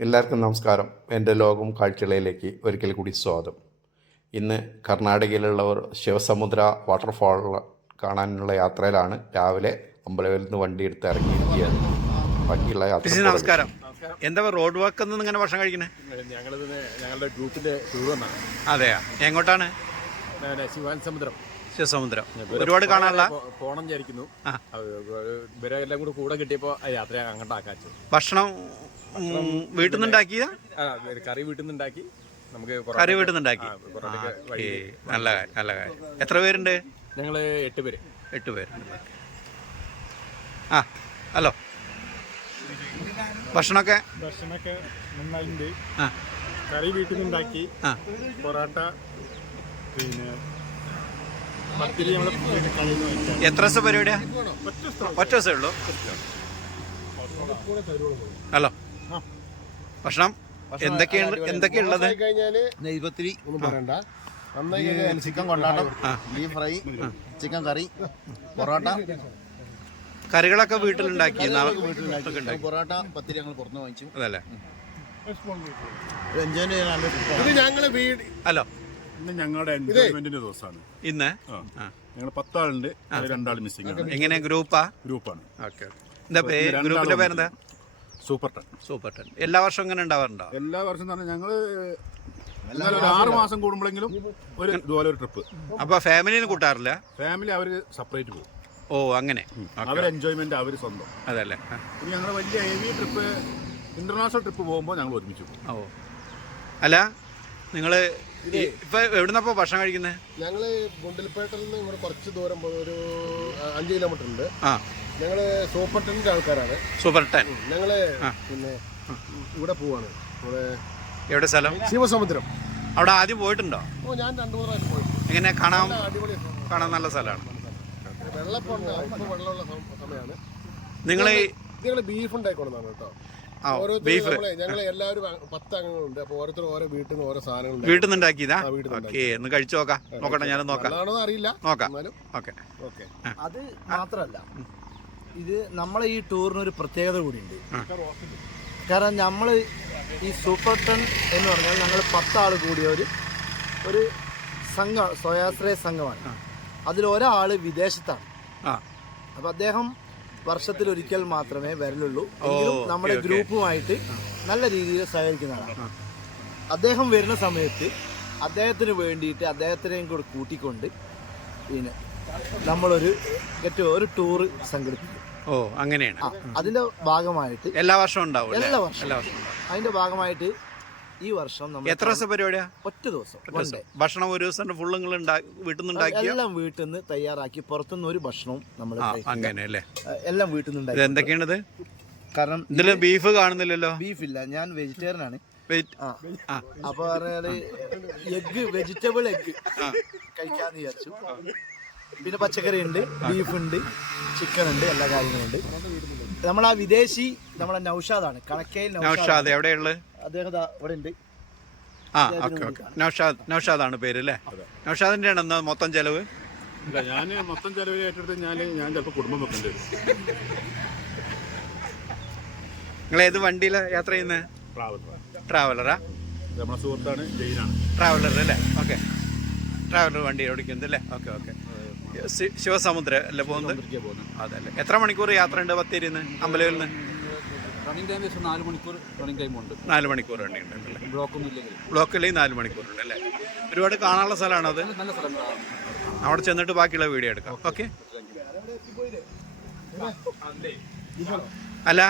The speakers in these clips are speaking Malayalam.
എല്ലാവർക്കും നമസ്കാരം. എന്റെ ലോകം കാഴ്ചകളിലേക്ക് ഒരിക്കൽ കൂടി സ്വാഗതം. ഇന്ന് കർണാടകയിലുള്ളവർ ശിവസമുദ്ര വാട്ടർഫാൾ കാണാനുള്ള യാത്രയിലാണ് രാവിലെ അമ്പലവയിൽ നിന്ന് വണ്ടി എടുത്ത് ഇറങ്ങിയിരിക്കുകയാണ്. ബാക്കിയുള്ള യാത്ര നമസ്കാരം. എന്താ റോഡ് വാക്ക് ഇങ്ങനെ ഭക്ഷണം കഴിക്കണേ? ഞങ്ങളിത് ഞങ്ങളുടെ ഗ്രൂപ്പിന്റെ ടൂർ അതെയാ? എങ്ങോട്ടാണ്? ശിവാൻ സമുദ്രം. ശിവസമുദ്രം. ഒരുപാട് കാണാനുള്ള പോണം വിചാരിക്കുന്നു. ഇവരെ എല്ലാം കൂടെ കൂടെ കിട്ടിയപ്പോ യാത്ര അങ്ങോട്ടാക്കാച്ചു ഭക്ഷണം വീട്ടിൽ കറി വീട്ടിൽ നമുക്ക് കറി വീട്ടിൽ. നല്ല കാര്യം നല്ല കാര്യം. എത്ര പേരുണ്ട്? ഞങ്ങൾ എട്ട് പേര്. എട്ട് പേരുണ്ട്. ആ ഹലോ. ഭക്ഷണമൊക്കെ? ഭക്ഷണമൊക്കെ നന്നായിട്ടുണ്ട് ആ. കറി വീട്ടിൽ നിന്നുണ്ടാക്കി പൊറോട്ട പിന്നെ എത്ര ദിവസം പരിപാടിയാ? ഒറ്റ ദിവസമേ ഉള്ളൂ. ഹലോ. ഭക്ഷണം എന്തൊക്കെയാണ് എന്തൊക്കെയുള്ളത്? നെയ്പത്തിരി ഒന്നും പറയണ്ട. നന്നായി ചിക്കൻ കൊണ്ടാട്ടം ബീഫ് ഫ്രൈ ചിക്കൻ കറി പൊറോട്ട. കറികളൊക്കെ വീട്ടിലുണ്ടാക്കി പൊറോട്ട പത്തിരി ഞങ്ങൾ പുറത്ത് വാങ്ങിച്ചു. അതല്ലേ? ഞങ്ങൾ വീട് ഹലോ. ഇന്ന് ഞങ്ങളുടെ എൻജോയ്മെന്റിന്റെ ദിവസമാണ് ഇന്ന്. ഞങ്ങൾ പത്താളുണ്ട് രണ്ടാൾ മിസ്സിംഗ് ആണ്. എങ്ങനെ ഗ്രൂപ്പാ? ഗ്രൂപ്പാണ്. ഓക്കെ എന്താ പേര് ഗ്രൂപ്പിന്റെ പേരെന്താ? Super ten super ten. എല്ലാ വർഷവും ഇങ്ങനെ ഉണ്ടാവാറുണ്ടോ? എല്ലാ വർഷം തന്നെ ഞങ്ങൾ എന്നാലും ആറ് മാസം കൂടുമ്പോഴെങ്കിലും ഒരു ഇതുപോലെ ഒരു ട്രിപ്പ്. അപ്പൊ ഫാമിലിനെ കൂട്ടാറില്ല? ഫാമിലി അവർ സെപ്പറേറ്റ് പോകും. ഓ അങ്ങനെ. അവർ എൻജോയ്മെന്റ് അവർ സ്വന്തം. അതല്ലേ. ഇനി ഞങ്ങൾ വലിയ ഹെവി ട്രിപ്പ് ഇന്റർനാഷണൽ ട്രിപ്പ് പോകുമ്പോൾ ഞങ്ങൾ ഒരുമിച്ച് പോകും. ഓ. അല്ല നിങ്ങൾ ഈ- ഇപ്പൊ എവിടുന്നപ്പോ ഭക്ഷണം കഴിക്കുന്നത് ഞങ്ങൾ ഗുണ്ടൽപേട്ടിൽ നിന്ന് ഇവിടെ കുറച്ച് ദൂരം ഒരു അഞ്ച് കിലോമീറ്റർ ഉണ്ട്. ആ. ഞങ്ങൾ സൂപ്പർ ടെന്റെ ആൾക്കാരാണ്. സൂപ്പർ ടെൻ ഞങ്ങൾ പിന്നെ ഇവിടെ പോവാണ്. ഇവിടെ എവിടെ സ്ഥലം? ശിവസമുദ്രം. അവിടെ ആദ്യം പോയിട്ടുണ്ടോ? ഓ ഞാൻ രണ്ടു മൂന്ന് പ്രാവശ്യം പോയി. എങ്ങനെ കാണാൻ കാണാൻ നല്ല സ്ഥലമാണ്. വെള്ളപ്പുണ്ട് വെള്ളമുള്ള സമയമാണ്. നിങ്ങൾ ബീഫ് ഉണ്ടായിക്കൊണ്ടാണ് കേട്ടോ. ബീഫ് ഞങ്ങൾ എല്ലാവരും പത്ത് അംഗങ്ങളുണ്ട്. അപ്പൊ ഓരോരുത്തർ ഓരോ വീട്ടിൽ നിന്ന് ഓരോ സാധനങ്ങൾ വീട്ടിൽ നിന്ന് ഉണ്ടാക്കിയതാ? ആ, വീട്ടിൽ നിന്ന് ഓക്കെ ഒന്ന് കഴിച്ചു നോക്കാം. നോക്കട്ടെ ഞാൻ നോക്കാം. അറിയില്ല. നോക്കാം. ഓക്കെ. ഓക്കെ. അത് മാത്രമല്ല ഇത് നമ്മളെ ഈ ടൂറിന് ഒരു പ്രത്യേകത കൂടിയുണ്ട്. കാരണം നമ്മൾ ഈ സൂപ്പർ ടൺ എന്ന് പറഞ്ഞാൽ ഞങ്ങൾ പത്താൾ കൂടിയ ഒരു ഒരു സംഘം സ്വയാശ്രയ സംഘമാണ്. അതിൽ ഒരാൾ വിദേശത്താണ്. അപ്പം അദ്ദേഹം വർഷത്തിൽ ഒരിക്കൽ മാത്രമേ വരലുള്ളൂ. എങ്കിലും നമ്മുടെ. ഗ്രൂപ്പുമായിട്ട് നല്ല രീതിയിൽ സഹകരിക്കുന്നതാണ്. അദ്ദേഹം വരുന്ന സമയത്ത് അദ്ദേഹത്തിന് വേണ്ടിയിട്ട് അദ്ദേഹത്തിനെയും കൂടെ കൂട്ടിക്കൊണ്ട് പിന്നെ നമ്മളൊരു ഒരു ടൂർ സംഘടിപ്പിക്കും. ഓ അങ്ങനെയാണ്. അതിന്റെ ഭാഗമായിട്ട് എല്ലാ വർഷവും ഉണ്ടാവും എല്ലാ വർഷവും. എല്ലാ വർഷവും അതിന്റെ ഭാഗമായിട്ട് ഈ വർഷം നമ്മൾ എത്ര ദിവസം പരിപാടിയാ? ഒറ്റ ദിവസം. ഭക്ഷണം ഒരു ദിവസം ഫുള്ള് നിങ്ങൾ വീട്ടിൽ നിന്ന് എല്ലാം വീട്ടിൽ നിന്ന് തയ്യാറാക്കി പുറത്തുനിന്ന് ഒരു ഭക്ഷണവും നമ്മൾ അങ്ങനെ അല്ലേ എല്ലാം വീട്ടിൽ നിന്ന് ഉണ്ടാക്കി കാരണം ഇതിൽ ബീഫ് കാണുന്നില്ലല്ലോ? ബീഫ് ഇല്ല. ഞാൻ വെജിറ്റേറിയൻ ആണ്. അപ്പൊ പറഞ്ഞാൽ എഗ് വെജിറ്റബിൾ എഗ് കഴിക്കാന്ന് വിചാരിച്ചു. പിന്നെ പച്ചക്കറി ഉണ്ട് ബീഫ് ഉണ്ട് ചിക്കൻ ഉണ്ട് എല്ലാ കാര്യങ്ങളും ഉണ്ട്. നമ്മൾ ആ വിദേശി നമ്മളെ നൌഷാദാണ് കണക്കയിൽ നൌഷാദ് എവിടെയുള്ളത്? അദ്ദേഹം അവിടെ ഇവിടെ ഉണ്ട്. ആ ഓക്കെ ഓക്കെ. നൗഷാദ് നൗഷാദാണ് പേര് അല്ലേ? നൗഷാദിന്റെ ആണ് എന്താ മൊത്തം ചെലവ്? ഇല്ല ഞാൻ മൊത്തം ചെലവിൽ ഏറ്റെടുത്ത് ഞാൻ ഞാൻ ചിലപ്പോൾ കുടുംബം വെക്കേണ്ടി വരും. നിങ്ങൾ ഏത് വണ്ടിയിലാ യാത്ര ചെയ്യുന്നത് ട്രാവൽ ട്രാവലറാ? നമ്മുടെ സുഹൃത്താണ് ജയിനാണ്. ട്രാവലർ അല്ലേ? ഓക്കെ. ട്രാവലർ വണ്ടി ഓടിക്കുന്നത് അല്ലേ? Okay okay. ശിവസമുദ്ര അല്ലേ പോകുന്നത്? അതല്ലേ. എത്ര മണിക്കൂർ യാത്ര ഉണ്ട് ബത്തേരി അമ്പലവിൽ നിന്ന്? റണ്ണിംഗ് ടൈം ഏകദേശം നാല് മണിക്കൂർ റണ്ണിംഗ് ടൈം ഉണ്ട്. നാല് മണിക്കൂർ റണ്ണിംഗ് ഉണ്ട് അല്ലേ? ബ്ലോക്ക് ഒന്നും ഇല്ലെങ്കിൽ ബ്ലോക്കിൽ നാല് മണിക്കൂറുണ്ട് അല്ലേ? ഒരുപാട് കാണാനുള്ള സ്ഥലമാണ് അത്? നല്ല സ്ഥലങ്ങളാണ് അവിടെ ചെന്നിട്ട് ബാക്കിയുള്ള വീഡിയോ എടുക്കാം. ഓക്കെ അല്ല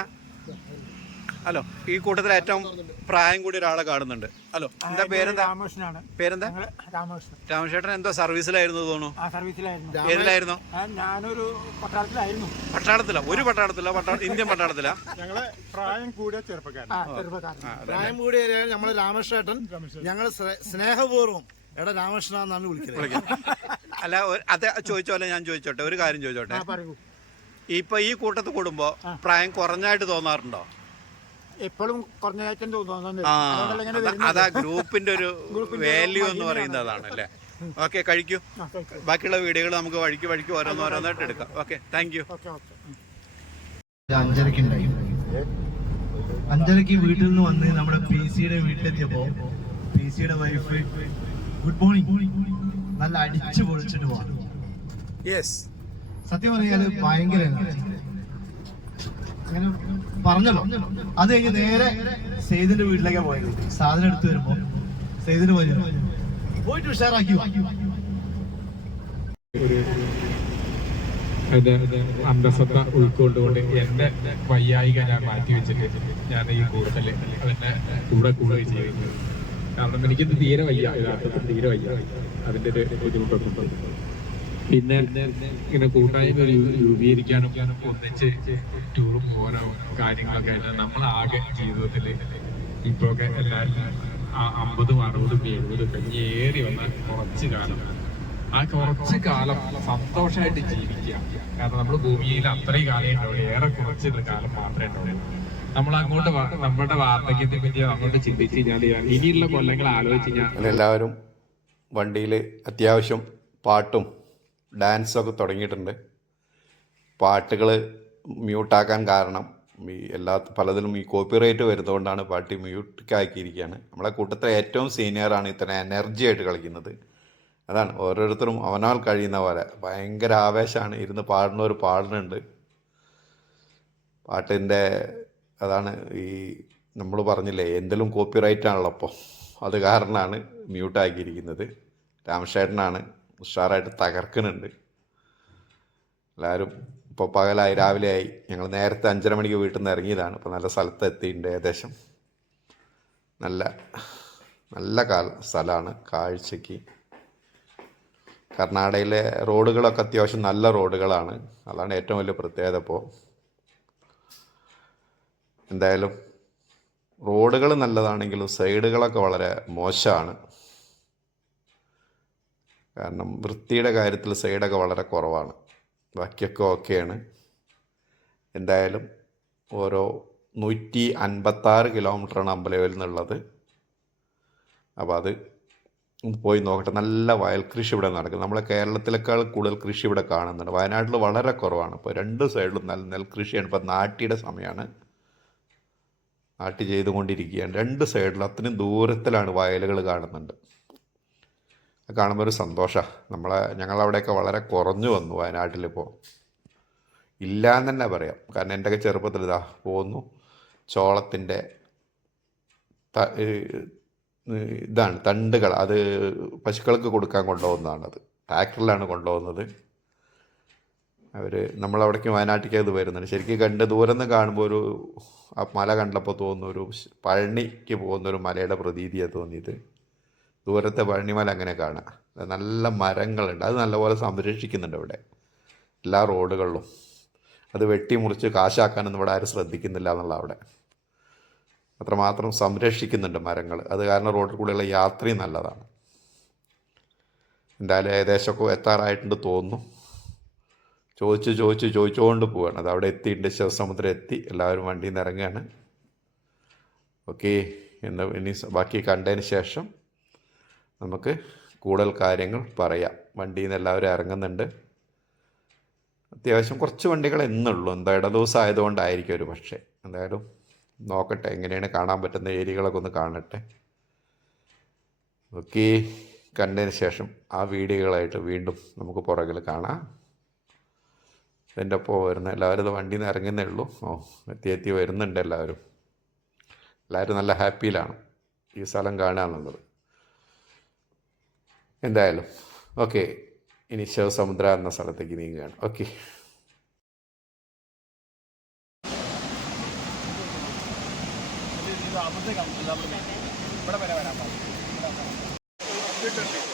ഹലോ ഈ കൂട്ടത്തിൽ ഏറ്റവും പ്രായം കൂടി ഒരാളെ കാണുന്നുണ്ട്. ഹലോ എന്താ പേരെന്താ? രാമകൃഷ്ണനാണ്. പേരെന്താ? രാമകൃഷ്ണൻ. രാമകൃഷ്ണൻ എന്തോ സർവീസിലായിരുന്നു തോന്നുന്നു. സർവീസിലായിരുന്നു. ഏതിലായിരുന്നു? ഞാനൊരു പട്ടാളത്തിലായിരുന്നു. പട്ടാളത്തില? ഒരു പട്ടാളത്തില? പട്ടാള ഇന്ത്യൻ പട്ടാളത്തില? ഞങ്ങൾ പ്രായം കൂടിയ ചെറുപ്പക്കാരൻ ആ ചെറുപ്പക്കാരൻ പ്രായം കൂടിയ നമ്മൾ രാമകൃഷ്ണേട്ടൻ. ഞങ്ങൾ സ്നേഹപൂർവം. എടാ രാമകൃഷ്ണ എന്നാണ് വിളിക്കുന്നത് അല്ല അത് ചോദിച്ചോലെ ഞാൻ ചോദിച്ചോട്ടെ. ഒരു കാര്യം ചോദിച്ചോട്ടെ. ഇപ്പൊ ഈ കൂട്ടത്ത് കൂടുമ്പോ പ്രായം കുറഞ്ഞായിട്ട് തോന്നാറുണ്ടോ? എപ്പോഴും തോന്നുന്നു. അതാ- ഗ്രൂപ്പിന്റെ ഒരു വാല്യൂ എന്ന് പറയുന്നത് അതാണ് അല്ലേ ഓക്കെ കഴിക്കൂ. ബാക്കിയുള്ള വീഡിയോകൾ നമുക്ക് വഴിക്ക് വഴിക്ക് ഓരോന്ന് ഓരോന്നായിട്ട് എടുക്കാം ഓക്കെ താങ്ക് യു അഞ്ചരക്ക് അഞ്ചരക്കുണ്ടായി അഞ്ചരക്ക് വീട്ടിൽ നിന്ന് വന്ന് നമ്മുടെ പി സിയുടെ വീട്ടിലെത്തിയപ്പോ പി സിയുടെ വൈഫ് ഗുഡ് മോർണിംഗ് നല്ല അടിച്ചു പൊളിച്ചിട്ട് പോവാണ് സത്യം പറഞ്ഞാൽ ഭയങ്കര പറഞ്ഞല്ലോ. അത് കഴിഞ്ഞ് നേരെ സെയ്ദിന്റെ വീട്ടിലേക്കാ പോയത്. സാധനം എടുത്തു വരുമ്പോ സെയ്ദിന് പോയി. പോയിട്ട് ഉഷാറാക്കി അന്തസത്ത ഉൾക്കൊണ്ടുകൊണ്ട് എന്റെ വയ്യായിക ഞാൻ മാറ്റി വെച്ചിട്ട് ഞാൻ ഈ കൂടുതൽ അതിന്റെ കൂടെ കൂടെ ചെയ്യുന്നത് കാരണം എനിക്കിത് തീരെ വയ്യ യഥാർത്ഥത്തിൽ തീരെ വയ്യ. അതിന്റെ ഒരു ബുദ്ധിമുട്ടൊക്കെ ഉണ്ട്. പിന്നെ ഇങ്ങനെ കൂട്ടായ്മ രൂപീകരിക്കാനും ഒന്നിച്ച് ടൂറും ഓരോ കാര്യങ്ങളൊക്കെ ആയിട്ട് ആകെ ജീവിതത്തിൽ ഇപ്പോഴൊക്കെ എല്ലാവരും അമ്പതും അറുപതും എഴുപതും കഴിഞ്ഞ് ഏറി വന്ന കുറച്ച് കാലം. ആ കുറച്ച് കാലം സന്തോഷമായിട്ട് ജീവിക്കുക. കാരണം നമ്മൾ ഭൂമിയിൽ അത്രയും കാലം ഉണ്ടാവുള്ളൂ. ഏറെ കുറച്ച് കാലം മാത്രമേ ഉണ്ടാവുള്ളൂ. നമ്മൾ അങ്ങോട്ട് നമ്മുടെ വാർദ്ധക്യത്തെ പറ്റി അങ്ങോട്ട് ചിന്തിച്ച് കഴിഞ്ഞാൽ ഇനിയുള്ള കൊല്ലങ്ങൾ ആലോചിച്ച് കഴിഞ്ഞാൽ എല്ലാവരും വണ്ടിയിൽ അത്യാവശ്യം പാട്ടും ഡാൻസൊക്കെ തുടങ്ങിയിട്ടുണ്ട്. പാട്ടുകൾ മ്യൂട്ടാക്കാൻ കാരണം ഈ എല്ലാ പലതിലും ഈ കോപ്പിറൈറ്റ് വരുന്നതുകൊണ്ടാണ് പാട്ട് മ്യൂട്ടിക്കാക്കിയിരിക്കുകയാണ് നമ്മളെ കൂട്ടത്തിലെ ഏറ്റവും സീനിയറാണ് ഇത്ര എനർജി ആയിട്ട് കളിക്കുന്നത്. അതാണ് ഓരോരുത്തരും അവനാൽ കഴിയുന്ന പോലെ ഭയങ്കര ആവേശമാണ് ഇരുന്ന് പാടുന്നവർ പാടുന്നുണ്ട് പാട്ടിന്റെ അതാണ് ഈ നമ്മൾ പറഞ്ഞില്ലേ എന്തെങ്കിലും കോപ്പിറൈറ്റ് ആണല്ലോ അപ്പോൾ അത് കാരണമാണ് മ്യൂട്ടാക്കിയിരിക്കുന്നത്. രാമശേട്ടനാണ് ഉഷാറായിട്ട് തകർക്കുന്നുണ്ട്. എല്ലാവരും ഇപ്പോൾ പകലായി രാവിലെ ആയി ഞങ്ങൾ നേരത്തെ അഞ്ചര മണിക്ക് വീട്ടിൽ നിന്ന് ഇറങ്ങിയതാണ്. ഇപ്പോൾ നല്ല സ്ഥലത്ത് എത്തിയിട്ടുണ്ട് ഏകദേശം. നല്ല നല്ല കാല സ്ഥലമാണ് കാഴ്ചയ്ക്ക്. കർണാടകയിലെ റോഡുകളൊക്കെ അത്യാവശ്യം നല്ല റോഡുകളാണ്. അതാണ് ഏറ്റവും വലിയ പ്രത്യേകത ഇപ്പോൾ എന്തായാലും റോഡുകൾ നല്ലതാണെങ്കിലും സൈഡുകളൊക്കെ വളരെ മോശമാണ്. കാരണം വൃത്തിയുടെ കാര്യത്തിൽ സൈഡൊക്കെ വളരെ കുറവാണ്. ബാക്കിയൊക്കെ ഓക്കെയാണ് എന്തായാലും ഓരോ നൂറ്റി അൻപത്താറ് കിലോമീറ്ററാണ് അമ്പലവയൽ നിന്നുള്ളത്. അപ്പോൾ അത് പോയി നോക്കട്ടെ. നല്ല വയൽ കൃഷി ഇവിടെ നടക്കും നമ്മളെ കേരളത്തിലേക്കാൾ കൂടുതൽ കൃഷി ഇവിടെ കാണുന്നുണ്ട്. വയനാട്ടിൽ വളരെ കുറവാണ്. ഇപ്പോൾ രണ്ട് സൈഡിലും നല്ല നെൽകൃഷിയാണ് ഇപ്പോൾ നാട്ടിയുടെ സമയമാണ് നാട്ടി ചെയ്തുകൊണ്ടിരിക്കുകയാണ്. രണ്ട് സൈഡിലും അത്രയും ദൂരത്തിലാണ് വയലുകൾ കാണുന്നുണ്ട്. കാണുമ്പോൾ ഒരു സന്തോഷമാണ് നമ്മളെ ഞങ്ങളവിടെയൊക്കെ വളരെ കുറഞ്ഞു വന്നു വയനാട്ടിലിപ്പോൾ ഇല്ല എന്ന് തന്നെ പറയാം. കാരണം എന്റെയൊക്കെ ചെറുപ്പത്തിൽ ഇതാ പോകുന്നു ചോളത്തിന്റെ ഇതാണ് തണ്ടുകൾ. അത് പശുക്കൾക്ക് കൊടുക്കാൻ കൊണ്ടുപോകുന്നതാണത്. ട്രാക്ടറിലാണ് കൊണ്ടുപോകുന്നത്. അവർ നമ്മളവിടേക്ക് വയനാട്ടിലേക്ക് അത് വരുന്നുണ്ട്. ശരിക്കും കണ്ട് ദൂരം നിന്ന് കാണുമ്പോൾ ഒരു ആ മല കണ്ടപ്പോൾ തോന്നുന്നൊരു ഒരു പഴനിക്ക് പോകുന്ന ഒരു മലയുടെ പ്രതീതിയാണ് തോന്നിയത്. ദൂരത്തെ പഴനിമല അങ്ങനെ കാണാം. നല്ല മരങ്ങളുണ്ട്. അത് നല്ലപോലെ സംരക്ഷിക്കുന്നുണ്ട് ഇവിടെ എല്ലാ റോഡുകളിലും. അത് വെട്ടിമുറിച്ച് കാശാക്കാനൊന്നും ഇവിടെ ആരും ശ്രദ്ധിക്കുന്നില്ല എന്നുള്ള അവിടെ. അത്രമാത്രം സംരക്ഷിക്കുന്നുണ്ട് മരങ്ങൾ. അത് കാരണം റോഡിൽ കൂടെയുള്ള യാത്രയും നല്ലതാണ്. എന്തായാലും ഏകദേശമൊക്കെ എത്താറായിട്ടുണ്ട് തോന്നുന്നു. ചോദിച്ച് ചോദിച്ച് ചോദിച്ചുകൊണ്ട് പോവുകയാണ് അത് അവിടെ എത്തിയിട്ടുണ്ട്. ശിവസമുദ്രം എത്തി. എല്ലാവരും വണ്ടിയിൽ നിന്ന് ഇറങ്ങുകയാണ്. ഓക്കെ. എന്ന് ഇനി ബാക്കി കണ്ടതിന് ശേഷം നമുക്ക് കൂടുതൽ കാര്യങ്ങൾ പറയാം. വണ്ടിയിൽ നിന്ന് എല്ലാവരും ഇറങ്ങുന്നുണ്ട്. അത്യാവശ്യം കുറച്ച് വണ്ടികൾ എന്നുള്ളൂ എന്താ ഇട ദിവസം ആയതുകൊണ്ടായിരിക്കും ഒരു പക്ഷേ. എന്തായാലും നോക്കട്ടെ എങ്ങനെയാണ് കാണാൻ പറ്റുന്ന ഏരിയകളൊക്കെ ഒന്ന് കാണട്ടെ. ഓക്കെ കണ്ടതിന് ശേഷം ആ വീഡിയോകളായിട്ട് വീണ്ടും നമുക്ക് പുറകിൽ കാണാം. എന്റെ ഒപ്പം വരുന്ന എല്ലാവരും ഇത് വണ്ടിയിൽ നിന്ന് ഇറങ്ങുന്നേ ഉള്ളൂ. ഓ എത്തി എത്തി വരുന്നുണ്ട് എല്ലാവരും. എല്ലാവരും നല്ല ഹാപ്പിയിലാണ് ഈ സ്ഥലം കാണുക എന്നുള്ളത്. എന്തായാലും. ഓക്കെ. ഇനി ശിവസമുദ്ര എന്ന സ്ഥലത്തേക്ക് നീങ്ങുകയാണ്. ഓക്കെ. അടിപൊളി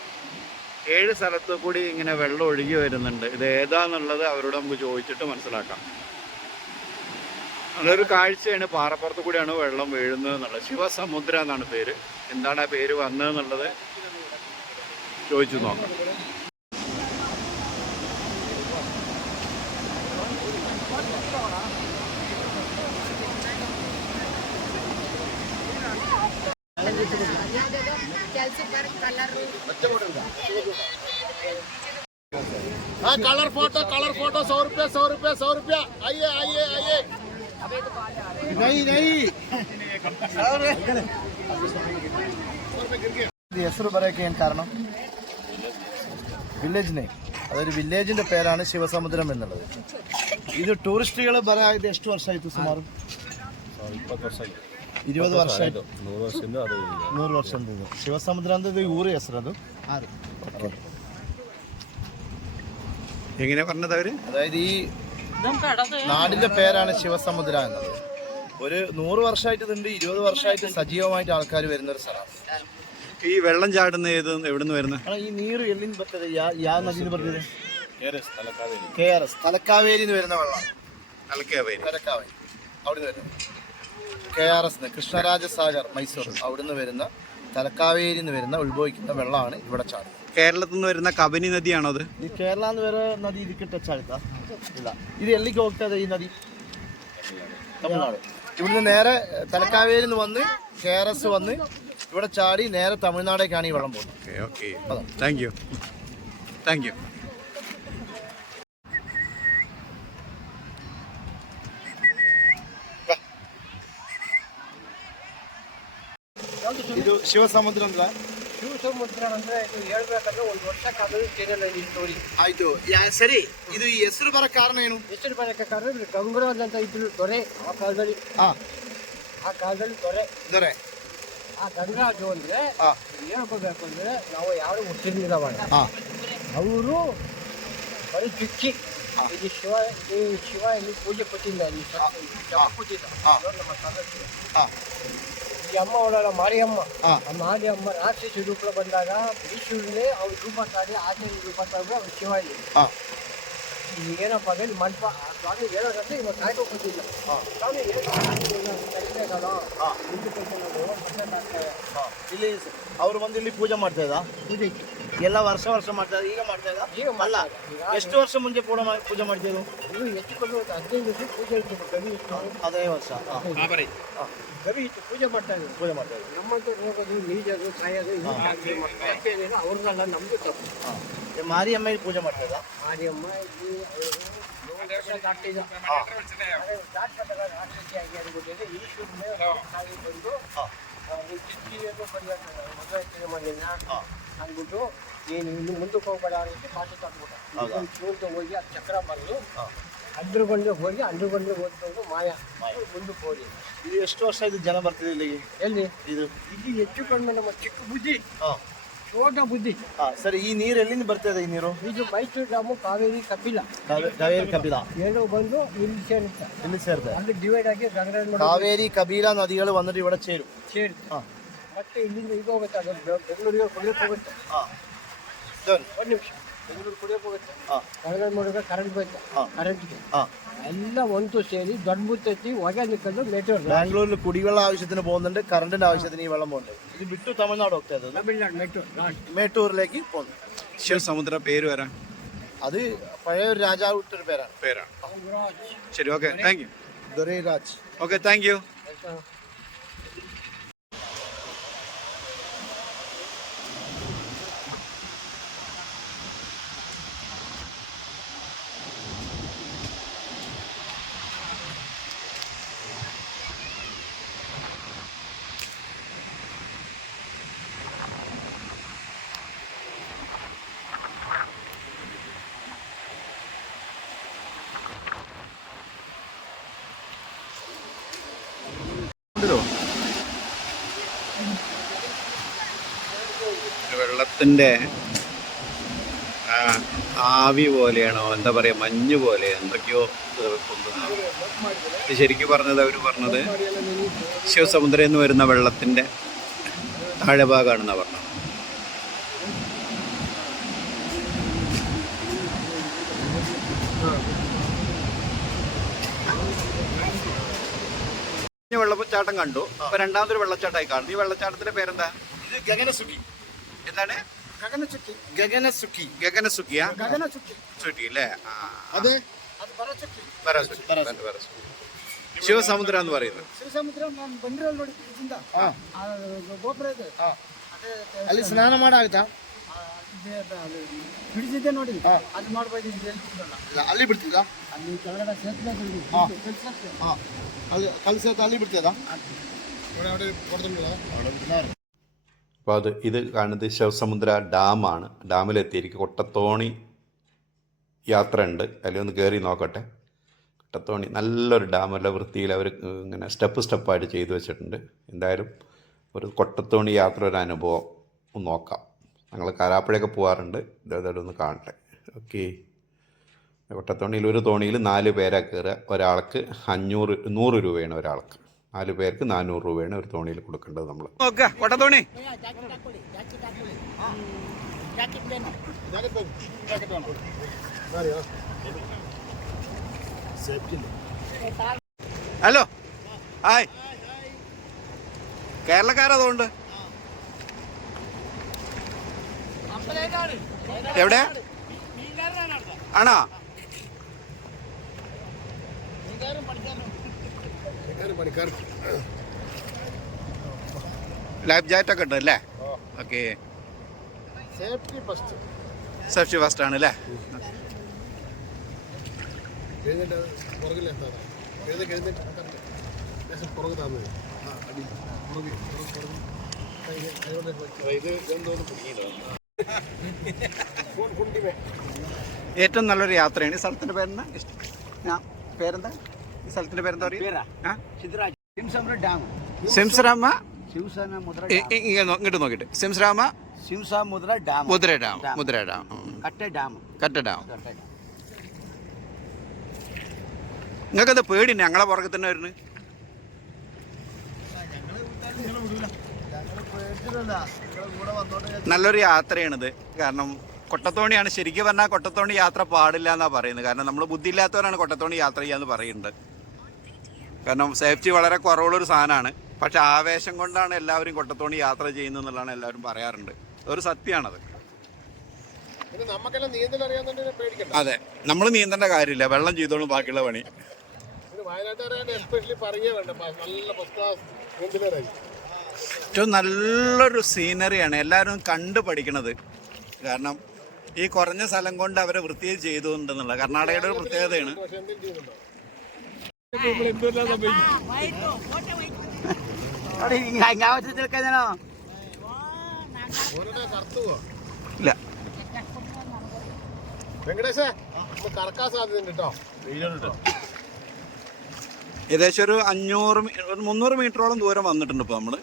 ഏഴ് സ്ഥലത്ത് കൂടി ഇങ്ങനെ വെള്ളം ഒഴുകി വരുന്നുണ്ട്. ഇത് ഏതാന്നുള്ളത് അവരോട് നമുക്ക് ചോദിച്ചിട്ട് മനസ്സിലാക്കാം. നല്ലൊരു കാഴ്ചയാണ് പാറപ്പുറത്ത് കൂടിയാണ് വെള്ളം വീഴുന്നത് എന്നുള്ളത്. ശിവസമുദ്ര എന്നാണ് പേര്. എന്താണ് ആ പേര് വന്നതെന്നുള്ളത് ചോദിച്ചു നോക്കാം. हाँ कलर फोटो कलर फोटो सौ रुपया सौ रुपया सौ रुपया आइए आइए आइए नहीं नहीं ഹെസറ് പറയൊക്കെ ഞാൻ കാരണം. വില്ലേജ് നെയിം അതൊരു വില്ലേജിന്റെ പേരാണ് ശിവസമുദ്രം എന്നുള്ളത്. ഇത് ടൂറിസ്റ്റുകൾ പറയാ ഇത് എഷ്ടു വർഷമായിട്ട് സുമാറും? ഇപ്പത്ത് വർഷമായി ಎಷ್ಟು ವರ್ಷ ಆಯ್ತು ಸುಮಾರು ഇരുപത് വർഷമായിട്ട് ನೂರು ವರ್ಷ ಅಂತ ಇದು ಶಿವಸಮುದ್ರ ಅಂದ್ರೆ ಇದು ಊರು ಹೆಸರು ಅದು എങ്ങനെ പറഞ്ഞത് അവര് അതായത് ഈ നാടിന്റെ പേരാണ് ശിവസമുദ്ര എന്നത് ഒരു നൂറ് വർഷമായിട്ട് ഇതുണ്ട് ഇരുപത് വർഷമായിട്ട് സജീവമായിട്ട് ആൾക്കാർ വരുന്ന ഒരു സ്ഥലമാണ് ഈ വെള്ളം ചാടുന്ന ഏത് എവിടെ നിന്ന് വരുന്നത് ಅಣ್ಣ, ಈ ನೀರು ಎಲ್ಲಿಂದ ಬರ್ತದೆ ಯಾ ಯಾವ ನದಿಯಿಂದ ಬರ್ತದೆ ಕೆ ಆರ್ ಎಸ್ തലക്കാവേരിന്ന് വരുന്ന വെള്ളം തലക്കാവേരി തലക്കാവേരി അവിടുന്ന് വരുന്നത് K R S Krishnaraja Sagar Mysore അവിടുന്ന് വരുന്ന തലക്കാവേരിന്ന് വരുന്ന ഉത്ഭവിക്കുന്ന വെള്ളമാണ് ഇവിടെ ചാടുന്നത് കേരളത്തിൽ നിന്ന് വരുന്ന കബനി നദിയാണോ അത് ಈ ಕೇರಳ ಅಂದ್ರೆ ಬೇರೆ ನದಿ ಇದಕ್ಕೆ ಟಚ್ ಆಗುತ್ತಾ ಇಲ್ಲ ಇದು ಎಲ್ಲಿಗೆ ಹೋಗ್ತಾ ಇದೆ ಈ ನದಿ തമിഴ്നാട് ഇവിടുന്ന് നേരെ തലക്കാവേരിന്ന് വന്ന് കെ ആർ എസ് വന്ന് ഇവിടെ ചാടി നേരെ തമിഴ്നാടേക്കാണ് ഈ വെള്ളം പോകുന്നത് okay okay thank you thank you ಇದು ಶಿವಸಮುದ್ರ ಶಿವ ಸಮುದ್ರ ಅಂದ್ರೆ ಇದು ಹೇಳ್ಬೇಕಂದ್ರೆ ಒಂದು ವರ್ಷ ಕೇರಳ ಈ ಸ್ಟೋರಿ ಆಯ್ತು. ಯಾ- ಸರಿ ಇದು ಈ ಹೆಸರು ಬರೋ ಕಾರಣ ಏನು? ಹೆಸರು ಇಲ್ಲಿ ಗಂಗರಾಜ್ ಅಂತ ಇದ್ರು ದೊರೆ ಆ ಕಾಲದಲ್ಲಿ. ಹಾ. ಆ ಕಾಲದಲ್ಲಿ ದೊರೆ. ದೊರೆ. ಆ ಗಂಗರಾಜು ಅಂದ್ರೆ ಹಾ. ಹೇಳ್ಕೋಬೇಕು ಅಂದ್ರೆ ನಾವು ಯಾರು ಹುಟ್ಟಿರ್ಲಿಲ್ಲ ಅವಾಗ ಹಾ. ಅವರು ಬರೀ ಚುಚ್ಚಿ ಇದು ಶಿವ ಈ ಶಿವ ಇಲ್ಲಿ ಪೂಜೆ ಕೊಟ್ಟಿಲ್ಲ ಇಲ್ಲಿ ಕೊಟ್ಟಿಲ್ಲ ಹಾ. ನಮ್ಮ ಸದಸ್ಯರು. ಹಾ. ఈ ಅಮ್ಮ ఉన్నాడు ಮಾರಿಯಮ್ಮ. ರಾಕ್ಷಸ ರೂಪ ಬಂದಾಗ ಈಶ್ವರನೇ ಅವ್ರ ರೂಪ ಅವ್ರು ಆಚೆಯ ರೂಪ ರೂಪಾಯಿ ಅವ್ರು ಶಿವ ಏನಪ್ಪ ಅದೇ ಮಂಟಪ ಸ್ವಾಮಿ ಹೇಳೋದಂದ್ರೆ ಇವಾಗ ಕಾಯ್ಕೊ ಕೊಟ್ಟಿಲ್ಲ ಸ್ವಾಮಿ ಇಲ್ಲಿ ಇಲ್ಲಿ ಅವ್ರು ಬಂದು ಇಲ್ಲಿ ಪೂಜೆ ಮಾಡ್ತಾ ಇದ್ದ? ಎಲ್ಲ ವರ್ಷ ವರ್ಷ ಮಾಡ್ತಾ ಈಗ ಮಾಡ್ತಾ ಇಲ್ಲ ಈಗ ಅಲ್ಲ ಎಷ್ಟು ವರ್ಷ ಮುಂಚೆ ಪೂಜೆ ಮಾಡಿ ಪೂಜೆ ಮಾಡ್ತಿದ್ರು? ಅದೇ ಹೆಚ್ಚು ಹದಿನೈದು ಪೂಜೆ ಇರ್ತೀವಿ ಗವಿ ವರ್ಷ. ಪೂಜೆ ಮಾಡ್ತಾ ಪೂಜೆ ಮಾಡ್ತಾ ಇದ್ರು. ನಮ್ಮಂತ ರೋಗದು ನೀಜದು ಸಾಯೋದು ಏನಿಲ್ಲ ನಮ್ದು ತಪ್ಪು. ಮಾರಿಯಮ್ಮ ಪೂಜೆ ಮಾಡ್ತಾ ಇದ್ದ ಮಾರಿಯಮ್ಮ ಬಂದು ಅಂದ್ಬಿಟ್ಟು ಏನು ಇನ್ನು ಮುಂದಕ್ಕೆ ಹೋಗಬೇಡ ಅಂತ ಮಾತು ತಂದ್ಬಿಟ್ಟು ಚೂರ್ಗೆ ಹೋಗಿ ಅದು ಚಕ್ರ ಬಂದು ಅಂಡ್ರಗೊಂಡೆ ಹೋಗಿ ಅಂಡ್ರಗೊಂಡೆ ಹೋಗ್ಕೊಂಡು ಮಾಯ. ಮುಂದಕ್ಕೆ ಹೋಗಿ ಇದು ಎಷ್ಟು ವರ್ಷ ಇದು ಜನ ಬರ್ತಿದೆ ಇಲ್ಲಿಗೆ? ಎಲ್ಲಿ? ಇದು? ಇಲ್ಲಿ ಹೆಚ್ಚು ಕಡಿಮೆ ನಮ್ಮ ಚಿಕ್ಕ ಬುದ್ಧಿ. ಚೋಟ ಬುದ್ಧಿ. ಸರಿ ಈ ನೀರು ಎಲ್ಲಿಂದ ಬರ್ತದೆ ಈ ನೀರು? ಇದು ಮೈಸೂರು ಡ್ಯಾಮು ಕಾವೇರಿ ಕಪಿಲ. ಕಾವೇರಿ ಕಪಿಲ. ಏನೋ ಬಂದು ಇಲ್ಲಿ ಸೇರುತ್ತೆ. ಇಲ್ಲಿ ಸೇರುತ್ತೆ. ಅಲ್ಲಿ ಡಿವೈಡ್ ಆಗಿ ಗಂಗರಾಜ್ ಕಾವೇರಿ ಕಬೀಲ ನದಿಗಳು ಒಂದರ ಇವಡ ಸೇರು. ಸೇರು ಮತ್ತೆ ಇಲ್ಲಿಂದ ಈಗ ಹೋಗುತ್ತೆ ಅದು ಬೆಂಗಳೂರಿಗೆ ಹೋಗುತ್ತೆ. ಒಂದು ನಿಮಿಷ ಬೆಂಗಳೂರು ಕುಡಿಯೋಕೆ ಹೋಗುತ್ತೆ ಹಾ ಗಂಗರಾಜ್ ಮಾಡಿದ್ರೆ ಕರೆಂಟ್ ಬರುತ್ತೆ ಹಾ. ಕರೆಂಟ್ಗೆ ಹಾ ಎಲ್ಲ ಒಂದು ಸೇರಿ ದೊಡ್ಡ ಮುತ್ತೆತ್ತಿ ಹೊಗೆ ನಿಂತ್ಕೊಂಡು ಮೆಟೂರ್ ബാംഗ്ലൂരിൽ കുടിവെള്ള ആവശ്യത്തിന് പോകുന്നുണ്ട് കറണ്ടിന്റെ ആവശ്യത്തിന് ഈ വെള്ളം പോകുന്നുണ്ട് ഇത് വിട്ടു തമിഴ്നാട് ഒക്കെ അത് ತಮಿಳ್ನಾಡು ಮೆಟೂರ್ ಲಾಸ್ಟ್ മേട്ടൂരിലേക്ക് പോകുന്നു ശിവസമുദ്ര പേര് വരാൻ അത് പഴയ ഒരു രാജാവ് ഇട്ടൊരു പേരാണ് പേരാണ് ശരി okay thank you Dorairaj okay thank you ആ, ആവി പോലെയാണോ? എന്താ പറയുക മഞ്ഞ് പോലെ എന്തൊക്കെയോ കൊണ്ടുവന്നു ശരിക്കും പറഞ്ഞത് അവർ പറഞ്ഞത്. ശിവസമുദ്രം എന്ന് വരുന്ന വെള്ളത്തിന്റെ താഴെ ഭാഗമാണെന്നാണ് പറഞ്ഞത്. ചാട്ടം വെള്ളച്ചാട്ടം കണ്ടു. അപ്പൊ രണ്ടാമതൊരു വെള്ളച്ചാട്ടമായി കാണുന്നു. ഈ വെള്ളച്ചാട്ടത്തിന്റെ പേരെന്താ? ഗഗനസുഖി. എന്താണ്? ഗഗനചുക്കി ഗഗനസുഖി ഗഗനസുക്കിയ ഗഗനചുക്കി സുക്കി അല്ലേ ആ അതെ അത് പറച്ചുക്കി വരസുക്കി. രണ്ട് വരസുക്കി. ശിവസമുദ്രം എന്ന് പറയുന്നത് ಶ್ರೀಸಮುದ್ರ ನಾನು ಬಂದಿರಲ್ಲ ನೋಡಿ ಇದರಿಂದ ಹಾ. ಆ ಗೋಪುರ ಇದೆ ಅದೇ ಅಲ್ಲಿ ಸ್ನಾನ ಮಾಡಾಗುತ್ತಾ ಆ, ಇದೆ ಅದು ಅದು ಹಿಡಿದಿದೆ ನೋಡಿ ಅದು ಮಾಡ್ಬೋದು ಇದು ಎಲ್ಲಿ ಬಿಡಲ್ಲ. ಇಲ್ಲ, ಅಲ್ಲಿ ಬಿಡ್ತಿದ ಅಲ್ಲಿ ಕೆಳಗಡೆ ಸೇತುವೆ ಇದೆ. ಹಾ. ಕೆಲ್ಸಕ್ಕೆ. ಹಾ ಅಲ್ಲಿ ಕಲ್ಸತ್ತ ಅಲ್ಲಿ ಬಿಡ್ತದ അപ്പോൾ അത് ഇത് കാണുന്നത് ശിവസമുദ്ര ഡാമാണ്. ഡാമിലെത്തിയിരിക്കും കൊട്ടത്തോണി യാത്ര ഉണ്ട് അതിലൊന്ന് കയറി നോക്കട്ടെ. കൊട്ടത്തോണി നല്ലൊരു ഡാം നല്ല വൃത്തിയിൽ അവർ ഇങ്ങനെ സ്റ്റെപ്പ് സ്റ്റെപ്പായിട്ട് ചെയ്തു വെച്ചിട്ടുണ്ട്. എന്തായാലും ഒരു കൊട്ടത്തോണി യാത്ര ഒരു അനുഭവം ഒന്ന് നോക്കാം. ഞങ്ങൾ കാരാപ്പുഴയൊക്കെ പോകാറുണ്ട് ഇതേതായാലും ഒന്ന് കാണട്ടെ. ഓക്കെ. കൊട്ടത്തോണിയിൽ ഒരു തോണിയിൽ നാല് പേരാ കയറുക ഒരാൾക്ക് അഞ്ഞൂറ് നൂറ് രൂപയാണ് ഒരാൾക്ക്. നാല് പേർക്ക് നാനൂറ് രൂപയാണ് ഒരു തോണിയിൽ കൊടുക്കേണ്ടത് നമ്മൾ നോക്ക കൊട്ടത്തോണി ഹലോ ഹായ്. കേരളക്കാരതുകൊണ്ട് എവിടെ? ആണോ? ലൈഫ് ജാക്കറ്റ് ഒക്കെ ഉണ്ടല്ലേ? Okay safety first safety first ആണ് അല്ലേ ഏറ്റവും നല്ലൊരു യാത്രയാണ്. ഈ സ്ഥലത്തിന്റെ പേരെന്താ? ഇഷ്ടം. ഞാൻ പേരെന്താ? സ്ഥലത്തിന്റെ പേര്? പേരെന്താ പറയുക ഡാം. സിംസറാമ ഇങ്ങോട്ട് നോക്കിട്ട് സിംസറാമ സിംസാമുദ്ര ഡാം. മുദ്ര ഡാം മുദ്ര ഡാം. കട്ട ഡാം. കട്ട ഡാം. നിങ്ങൾക്ക് എന്താ പേടി ഞങ്ങളെ പുറകെ തന്നെ വരുന്നത്? നല്ലൊരു യാത്രയാണിത്. കാരണം കൊട്ടത്തോണിയാണ്. ശരിക്കും പറഞ്ഞാൽ കൊട്ടത്തോണി യാത്ര പാടില്ല എന്നാണ് പറയുന്നത്. കാരണം നമ്മൾ ബുദ്ധി ഇല്ലാത്തവരാണ് കൊട്ടത്തോണി യാത്ര ചെയ്യാന്ന് പറയുന്നത്. കാരണം സേഫ്റ്റി വളരെ കുറവുള്ളൊരു സാധനമാണ്. പക്ഷെ ആവേശം കൊണ്ടാണ് എല്ലാവരും കൊട്ടത്തോണി യാത്ര ചെയ്യുന്നത് എന്നുള്ളതാണ് എല്ലാവരും പറയാറുണ്ട്. ഒരു സത്യമാണത്. അതെ. നമ്മൾ നീന്തേണ്ട കാര്യമില്ല. വെള്ളം ചെയ്തോളും ബാക്കിയുള്ള പണി. ഏറ്റവും നല്ലൊരു സീനറിയാണ് എല്ലാവരും കണ്ടു പഠിക്കണത്. കാരണം ഈ കുറഞ്ഞ സ്ഥലം കൊണ്ട് അവരെ വൃത്തിയിൽ ചെയ്തുകൊണ്ടെന്നുള്ള കർണാടകയുടെ ഒരു പ്രത്യേകതയാണ്. ഇല്ല. വെങ്കടേശേ നമുക്ക് കറക്കാൻ സാധ്യതയുണ്ട് കേട്ടോ ഏകദേശം ഒരു അഞ്ഞൂറ് ഒരു മുന്നൂറ് മീറ്ററോളം ദൂരം വന്നിട്ടുണ്ട് ഇപ്പൊ നമ്മൾ.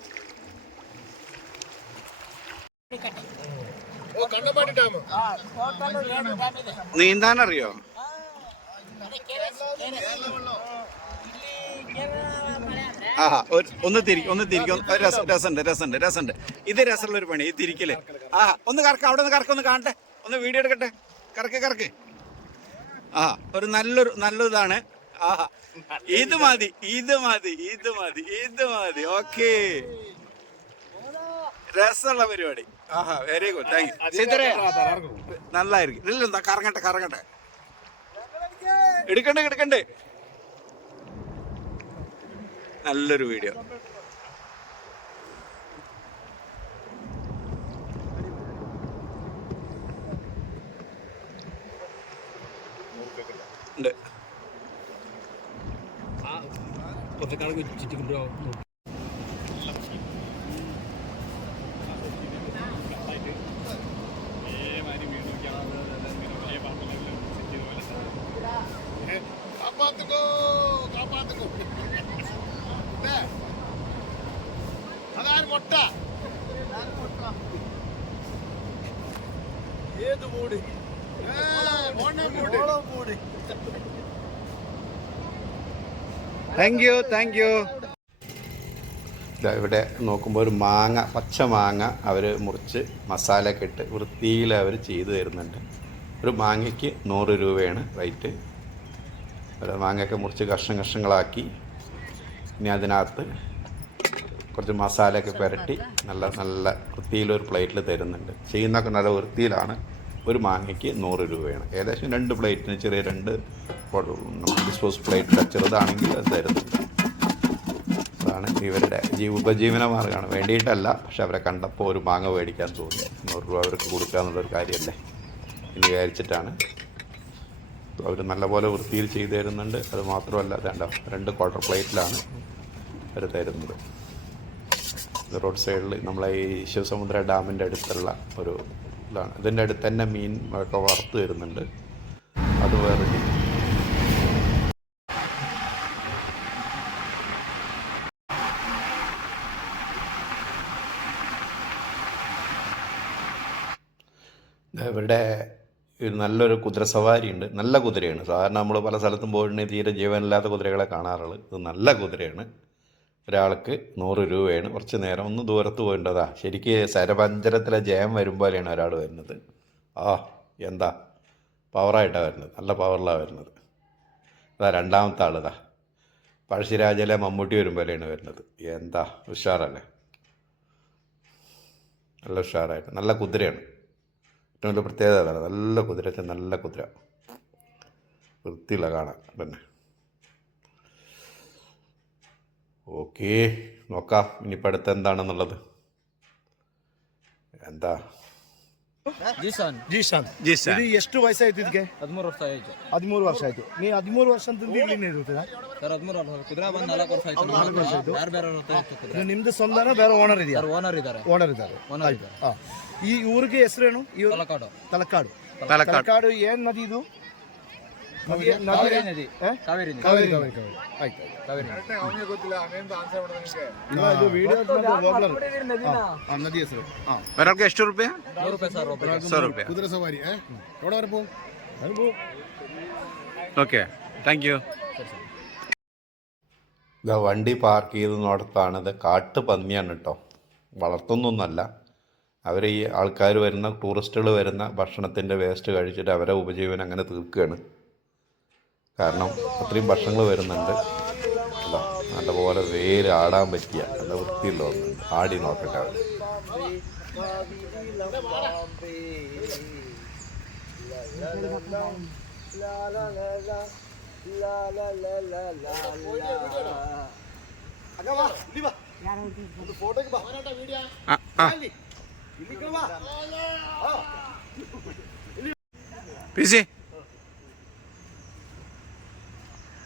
നീന്താൻ അറിയോ ആഹാ ഒരു ഒന്ന് തിരിക്കും ഒന്ന് തിരിക്കും ഒരു രസം രസമുണ്ട് രസമുണ്ട് രസമുണ്ട്. ഇത് രസമുള്ള ഒരു പണി ഈ തിരിക്കൽ. ആ ഒന്ന് കറക്ക അവിടെ കറക്ക ഒന്ന് കാണട്ടെ. ഒന്ന് വീഡിയോ എടുക്കട്ടെ? കറക്ക് കറക്ക്. ആ ഒരു നല്ലൊരു നല്ലതാണ് ആഹാ ഇത് മതി ഇത് മതി ഇത് മതി ഇത് മതി. ഓക്കേ. രസമുള്ള പരിപാടി. ആഹാ വെരി ഗുഡ് താങ്ക് യു നല്ലായിരിക്കും ഇല്ല കറങ്ങട്ടെ കറങ്ങട്ടെ. എടുക്കണ്ടേ എടുക്കണ്ടേ? നല്ലൊരു വീഡിയോ ഉണ്ട്. കുറച്ചൊക്കെ ചുറ്റി കാപ്പാത്തുക്കോ ഏത് മൂടി? താങ്ക് യു താങ്ക് യു ഇവിടെ നോക്കുമ്പോൾ ഒരു മാങ്ങ പച്ച മാങ്ങ അവർ മുറിച്ച് മസാല ഇട്ട് വൃത്തിയിൽ അവർ ചെയ്തു തരുന്നുണ്ട്. ഒരു മാങ്ങയ്ക്ക് നൂറ് രൂപയാണ് റേറ്റ്. ഒരു മാങ്ങയൊക്കെ മുറിച്ച് കഷ്ണം കഷ്ണങ്ങളാക്കി ഇനി അതിനകത്ത് കുറച്ച് മസാലയൊക്കെ പുരട്ടി നല്ല നല്ല വൃത്തിയിലൊരു പ്ലേറ്റിൽ തരുന്നുണ്ട്. ചെയ്യുന്നൊക്കെ നല്ല വൃത്തിയിലാണ്. ഒരു മാങ്ങയ്ക്ക് നൂറ് രൂപയാണ്. ഏകദേശം രണ്ട് പ്ലേറ്റിന് ചെറിയ രണ്ട് ഡിസ്പോസ് പ്ലേറ്റ് ചെറുതാണെങ്കിൽ അത് തരുന്നുണ്ട്. അതാണ് ഇവരുടെ ജീവ ഉപജീവന മാർഗമാണ്. വേണ്ടിയിട്ടല്ല പക്ഷെ അവരെ കണ്ടപ്പോൾ ഒരു മാങ്ങ മേടിക്കാൻ തോന്നി. നൂറ് രൂപ അവർക്ക് കൊടുക്കുക എന്നുള്ളൊരു കാര്യമല്ലേ? എന്ന് വിചാരിച്ചിട്ടാണ്. അവർ നല്ലപോലെ വൃത്തിയിൽ ചെയ്തു തരുന്നുണ്ട്. അത് മാത്രമല്ല വേണ്ട രണ്ട് ക്വാർട്ടർ പ്ലേറ്റിലാണ് അവർ തരുന്നത്. റോഡ് സൈഡിൽ നമ്മളെ ഈ ശിവസമുദ്ര ഡാമിന്റെ അടുത്തുള്ള ഒരു ഇതാണ്. ഇതിന്റെ അടുത്ത് തന്നെ മീൻ ഒക്കെ വറുത്ത് വരുന്നുണ്ട് അത് വേറെ ഇവിടെ നല്ലൊരു കുതിരസവാരി ഉണ്ട്. നല്ല കുതിരയാണ്. സാധാരണ നമ്മൾ പല സ്ഥലത്തും പോയിട്ടുണ്ടെങ്കിൽ തീരെ ജീവനില്ലാത്ത കുതിരകളെ കാണാറുള്ളത് ഇത് നല്ല കുതിരയാണ്. ഒരാൾക്ക് നൂറ് രൂപയാണ്. കുറച്ച് നേരം ഒന്ന് ദൂരത്ത് പോകേണ്ടതാ. ശരിക്ക് സരപഞ്ചരത്തിലെ ജയം വരുമ്പോലെയാണ് ഒരാൾ വരുന്നത്. ആ എന്താ? പവറായിട്ടാണ് വരുന്നത്. നല്ല പവറിലാണ് വരുന്നത്. അതാ രണ്ടാമത്തെ ആളിതാ പഴശ്ശിരാജയിലെ മമ്മൂട്ടി വരുമ്പോലെയാണ് വരുന്നത്. എന്താ? ഉഷാറല്ലേ? നല്ല ഉഷാറായിട്ട്. നല്ല കുതിരയാണ്. ഏറ്റവും വലിയ പ്രത്യേകത അതാണ്. നല്ല കുതിര നല്ല കുതിര. വൃത്തിയുള്ള കാണാൻ തന്നെ. ഓക്കേ നോക്കാം ഇനിയിപ്പോൾ അടുത്ത് എന്താണെന്നുള്ളത് എന്താ ಜೀಶಾಂತ್ ജി സാർ ಇದು ಎಷ್ಟು ವಯಸ್ಸಾಯ್ತು ಇದಕ್ಕೆ ಹದಿಮೂರು ವರ್ಷ ಆಯ್ತು ಹದಿಮೂರು ವರ್ಷ ಆಯ್ತು ನೀ ಹದಿಮೂರು ವರ್ಷ ಅಂತ ಇಲ್ಲಿನೇ ಇರುತ್ತೀರಾ ಸರ್ ಹದಿಮೂರು ವರ್ಷ ಕುದುರೆ ಬಂದು ನಾಲ್ಕು ವರ್ಷ ಆಯ್ತು ನಾಲ್ಕು ವರ್ಷ ಆಯ್ತು. ಬೇರೆ ಬೇರೆ ಹೊತ್ತ ಇತ್ತು ಕುದುರೆ ಇದು ನಿಮ್ದು ಸ್ವಂತನ ಬೇರೆ ಓನರ್ ಇದೆಯಾ ಸರ್ ಓನರ್ ಇದ್ದಾರೆ ಓನರ್ ಇದ್ದಾರೆ ಓನರ್ ಇದ್ದಾರೆ ಹಾ ಈ ಊರಿಗೆ ಹೆಸರೇನು ಈ ಊರು? ತಲಕಾಡು ತಲಕಾಡು തലക്കാട് ತಲಕಾಡು ಏನ್ ನದಿ ಇದು ನದಿ ನದಿ ಕಾವೇರಿ ನದಿ ಏ? ಕಾವೇರಿ ನದಿ ಕಾವೇರಿ ಕಾವೇರಿ ಕಾವೇರಿ ಆಯ್ತು ಕಾವೇರಿ ನದಿ ಇಲ್ಲ ಇದು ವಿಡಿಯೋ ನದಿ ಹೆಸರು ಹಾ ഒരാൾക്ക് ಎಷ್ಟು ರೂಪಾಯಿ ನೂರು ರೂಪಾಯಿ ಸರ್ ಒಬ್ಬರಿಗೆ സോ ರೂಪಾಯಿ കുതിര സവാരി ഏ എവിടെ വരെ പോകും ഓക്കെ താങ്ക് യു ഇതാ വണ്ടി പാർക്ക് ചെയ്ത് നടത്താണ് ഇത് കാട്ടുപന്നിയാണ് കേട്ടോ വളർത്തുന്നൊന്നല്ല അവർ ഈ ആൾക്കാർ വരുന്ന ടൂറിസ്റ്റുകൾ വരുന്ന ഭക്ഷണത്തിൻ്റെ വേസ്റ്റ് കഴിച്ചിട്ട് അവരെ ഉപജീവനം അങ്ങനെ തീർക്കുകയാണ് കാരണം അത്രയും ഭക്ഷണങ്ങൾ വരുന്നുണ്ട്. അല്ല നല്ലപോലെ വേര് ആടാൻ പറ്റിയ നല്ല വൃത്തിയുള്ള ഒന്നുണ്ട് ആടി നോക്കട്ടെ അവർ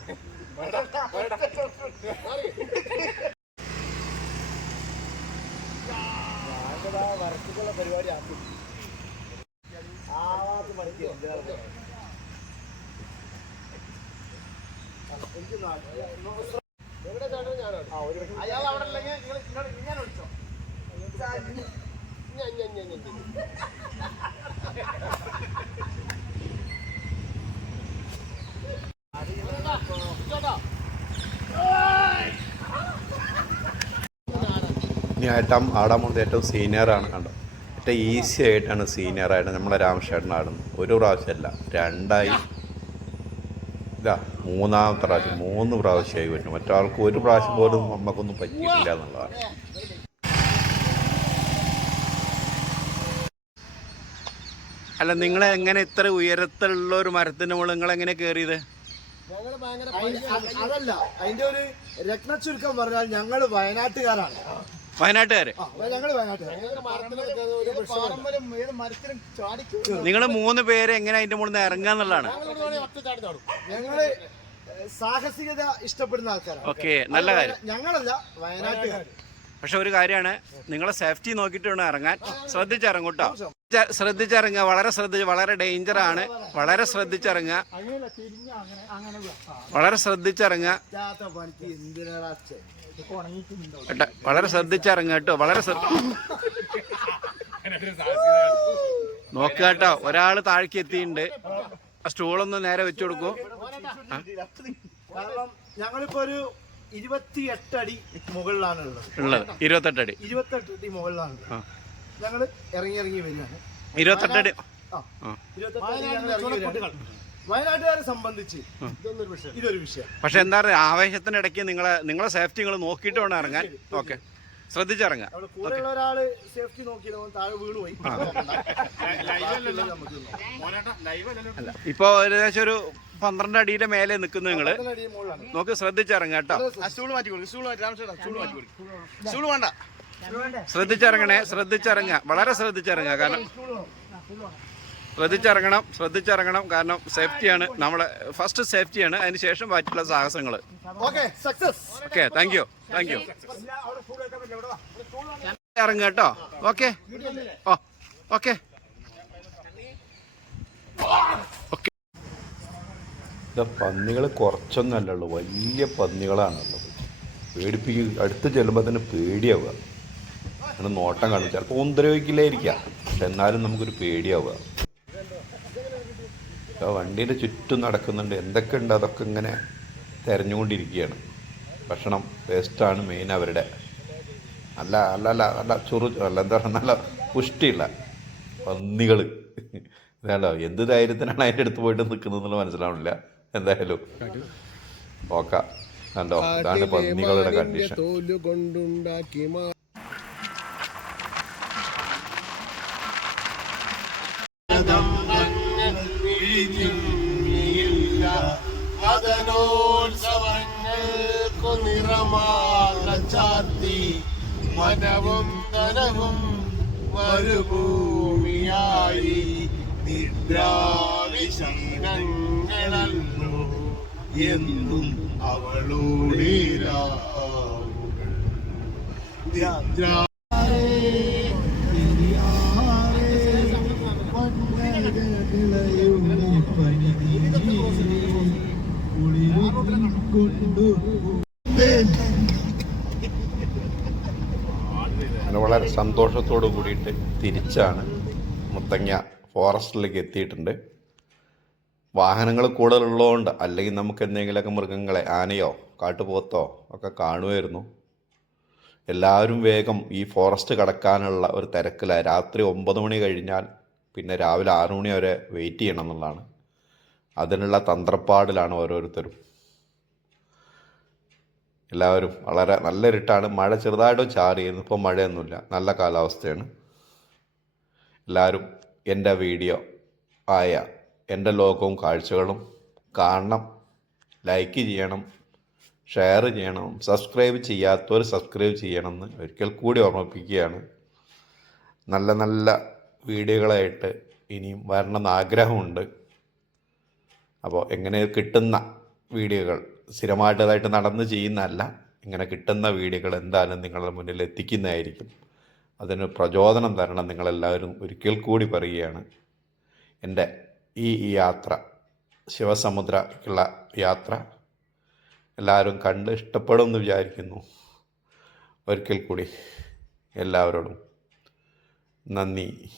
പി ഞാൻ ഇനി ആട്ടം ആടാൻ പോകുന്നത് ഏറ്റവും സീനിയറാണ് കണ്ടോ ഏറ്റവും ഈസി ആയിട്ടാണ് സീനിയറായിട്ട് നമ്മളെ രാമശേട്ടൻ ആടുന്നത്. ഒരു പ്രാവശ്യമല്ല രണ്ടായി. ഇതാ മൂന്നാമത്തെ പ്രാവശ്യം മൂന്ന് പ്രാവശ്യമായി പറ്റും മറ്റാൾക്ക് ഒരു പ്രാവശ്യം പോലും നമുക്കൊന്നും പറ്റിയിട്ടില്ല എന്നുള്ളതാണ്. അല്ല നിങ്ങൾ എങ്ങനെ ഇത്ര ഉയരത്തിലുള്ള ഒരു മരത്തിന്റെ മുകളിൽ നിങ്ങൾ എങ്ങനെ കയറിയത്? അതല്ല അതിന്റെ ഒരു രത്നച്ചുരുക്കം പറഞ്ഞാൽ ഞങ്ങൾ വയനാട്ടുകാരാണ്. വയനാട്ടുകാര്. നിങ്ങൾ മൂന്ന് പേര് എങ്ങനെ അതിന്റെ മുകളിൽ നിന്ന് ഇറങ്ങുക എന്നുള്ളതാണ്. ഞങ്ങൾ സാഹസികത ഇഷ്ടപ്പെടുന്ന ആൾക്കാരാണ്. ഓക്കെ നല്ല കാര്യം. ഞങ്ങളല്ല വയനാട്ടുകാർ പക്ഷെ ഒരു കാര്യമാണ് നിങ്ങളെ സേഫ്റ്റി നോക്കിയിട്ട് വേണം ഇറങ്ങാൻ. ശ്രദ്ധിച്ചിറങ്ങും കേട്ടോ ശ്രദ്ധിച്ചിറങ്ങുക വളരെ ശ്രദ്ധിച്ച് വളരെ ഡേഞ്ചർ ആണ്. വളരെ ശ്രദ്ധിച്ചിറങ്ങുക. വളരെ ശ്രദ്ധിച്ചിറങ്ങുക. വളരെ ശ്രദ്ധിച്ചിറങ്ങുക കേട്ടോ വളരെ ശ്രദ്ധ നോക്കുക കേട്ടോ ഒരാൾ താഴേക്ക് എത്തിയിട്ടുണ്ട്. ആ സ്റ്റൂളൊന്ന് നേരെ വെച്ചു കൊടുക്കും. കാരണം ഞങ്ങളിപ്പോ ഒരു ഇരുപത്തിയെട്ട് അടി മുകളിലാണ് ഉള്ളത്. ഉള്ളത് അടി. ഇരുപത്തെട്ട് അടി മുകളിലാണ് ഞങ്ങൾ ഞങ്ങൾ ഇറങ്ങി ഇറങ്ങി വരികയാണ്. അടി. ഇരുപത്തെട്ട് അടി ഞങ്ങൾ ഇറങ്ങി സംബന്ധിച്ച് ഇതൊന്നൊരു വിഷയം. ഇതൊരു വിഷയം. പക്ഷെ എന്താ പറയുക ആവേശത്തിന് ഇടയ്ക്ക് നിങ്ങളെ നിങ്ങളെ സേഫ്റ്റി നിങ്ങൾ നോക്കിയിട്ട് വേണം ഇറങ്ങാൻ. ഓക്കെ. ശ്രദ്ധിച്ചിറങ്ങാം. കൂടെയുള്ള ഒരാൾ സേഫ്റ്റി നോക്കിയില്ല താഴെ വീണ് പോയി. അല്ല ഇപ്പൊ ഏകദേശം ഒരു പന്ത്രണ്ട് അടിയുടെ മേലെ നിൽക്കുന്നു നിങ്ങൾ. നോക്ക് ശ്രദ്ധിച്ചിറങ്ങാം കേട്ടോ. ശ്രദ്ധിച്ചിറങ്ങണേ ശ്രദ്ധിച്ചിറങ്ങുക വളരെ ശ്രദ്ധിച്ചിറങ്ങുക കാരണം ശ്രദ്ധിച്ചിറങ്ങണം ശ്രദ്ധിച്ചിറങ്ങണം. കാരണം സേഫ്റ്റിയാണ് നമ്മളെ ഫസ്റ്റ് സേഫ്റ്റിയാണ് അതിന് ശേഷം ബാക്കിയുള്ള സാഹസങ്ങൾ okay success okay thank you thank you ഇറങ്ങുക കേട്ടോ. ഓക്കെ ഓ ഓക്കെ പന്നികൾ കുറച്ചൊന്നല്ല ഉള്ളൂ വലിയ പന്നികളാണുള്ളത്. പേടിപ്പിക്കുക അടുത്ത് ചെല്ലുമ്പോൾ തന്നെ പേടിയാവുക. അങ്ങനെ നോട്ടം കാണും ചിലപ്പോൾ ഉപദ്രവിക്കില്ലായിരിക്കാം പക്ഷെ എന്നാലും നമുക്കൊരു പേടിയാവുക. വണ്ടിയുടെ ചുറ്റും നടക്കുന്നുണ്ട്. എന്തൊക്കെ ഉണ്ട്? അതൊക്കെ ഇങ്ങനെ തിരഞ്ഞുകൊണ്ടിരിക്കുകയാണ്. ഭക്ഷണം വേസ്റ്റാണ് മെയിൻ അവരുടെ. അല്ല അല്ല അല്ല അല്ല ചൊറു അല്ല എന്താ പറയുക നല്ല പുഷ്ടിയുള്ള പന്നികൾ ഇതാണല്ലോ എന്ത് ധൈര്യത്തിനാണ് അതിന്റെ അടുത്ത് പോയിട്ട് നിൽക്കുന്നതെന്നുള്ള മനസ്സിലാവണില്ല. എന്തായാലും ഓക്കെ കണ്ടോ? ഇതാണ് പന്നികളുടെ കണ്ടീഷൻ മനവും ധനവും മരുഭൂമിയായി നിദ്രാവിശീലങ്ങളല്ലോ എന്നും അവളോടേരാവുകൾ സന്തോഷത്തോടു കൂടിയിട്ട് തിരിച്ചാണ് മുത്തങ്ങ ഫോറസ്റ്റിലേക്ക് എത്തിയിട്ടുണ്ട്. വാഹനങ്ങൾ കൂടുതലുള്ളതുകൊണ്ട് അല്ലെങ്കിൽ നമുക്ക് എന്തെങ്കിലുമൊക്കെ മൃഗങ്ങളെ ആനയോ കാട്ടുപോത്തോ ഒക്കെ കാണുമായിരുന്നു. എല്ലാവരും വേഗം ഈ ഫോറസ്റ്റ് കടക്കാനുള്ള ഒരു തിരക്കിലാണ് രാത്രി ഒമ്പത് മണി കഴിഞ്ഞാൽ പിന്നെ രാവിലെ ആറു മണി വരെ വെയിറ്റ് ചെയ്യണം എന്നുള്ളതാണ്. അതിനുള്ള തന്ത്രപ്പാടിലാണ് ഓരോരുത്തരും. എല്ലാവരും വളരെ നല്ല ഇരുട്ടാണ്. മഴ ചെറുതായിട്ട് ചാറിയിരുന്നു. ഇപ്പോൾ മഴയൊന്നുമില്ല. നല്ല കാലാവസ്ഥയാണ്. എല്ലാവരും എന്റെ വീഡിയോ ആയ എന്റെ ലോകവും കാഴ്ചകളും കാണണം. ലൈക്ക് ചെയ്യണം. ഷെയർ ചെയ്യണം. സബ്സ്ക്രൈബ് ചെയ്യാത്തവർ സബ്സ്ക്രൈബ് ചെയ്യണമെന്ന് ഒരിക്കൽ കൂടി ഓർമ്മിപ്പിക്കുകയാണ്. നല്ല നല്ല വീഡിയോകളായിട്ട് ഇനിയും വരണമെന്ന് ആഗ്രഹമുണ്ട്. അപ്പോൾ എങ്ങനെ കിട്ടുന്ന വീഡിയോകൾ സ്ഥിരമായിട്ടതായിട്ട് നടന്ന് ചെയ്യുന്നതല്ല. ഇങ്ങനെ കിട്ടുന്ന വീഡിയോകൾ എന്തായാലും നിങ്ങളുടെ മുന്നിൽ എത്തിക്കുന്നതായിരിക്കും. അതിന് പ്രചോദനം തരണം നിങ്ങളെല്ലാവരും ഒരിക്കൽ കൂടി പറയുകയാണ്. എന്റെ ഈ യാത്ര ശിവസമുദ്രക്കുള്ള യാത്ര എല്ലാവരും കണ്ട് ഇഷ്ടപ്പെടുമെന്ന് വിചാരിക്കുന്നു. ഒരിക്കൽ കൂടി എല്ലാവരോടും നന്ദി.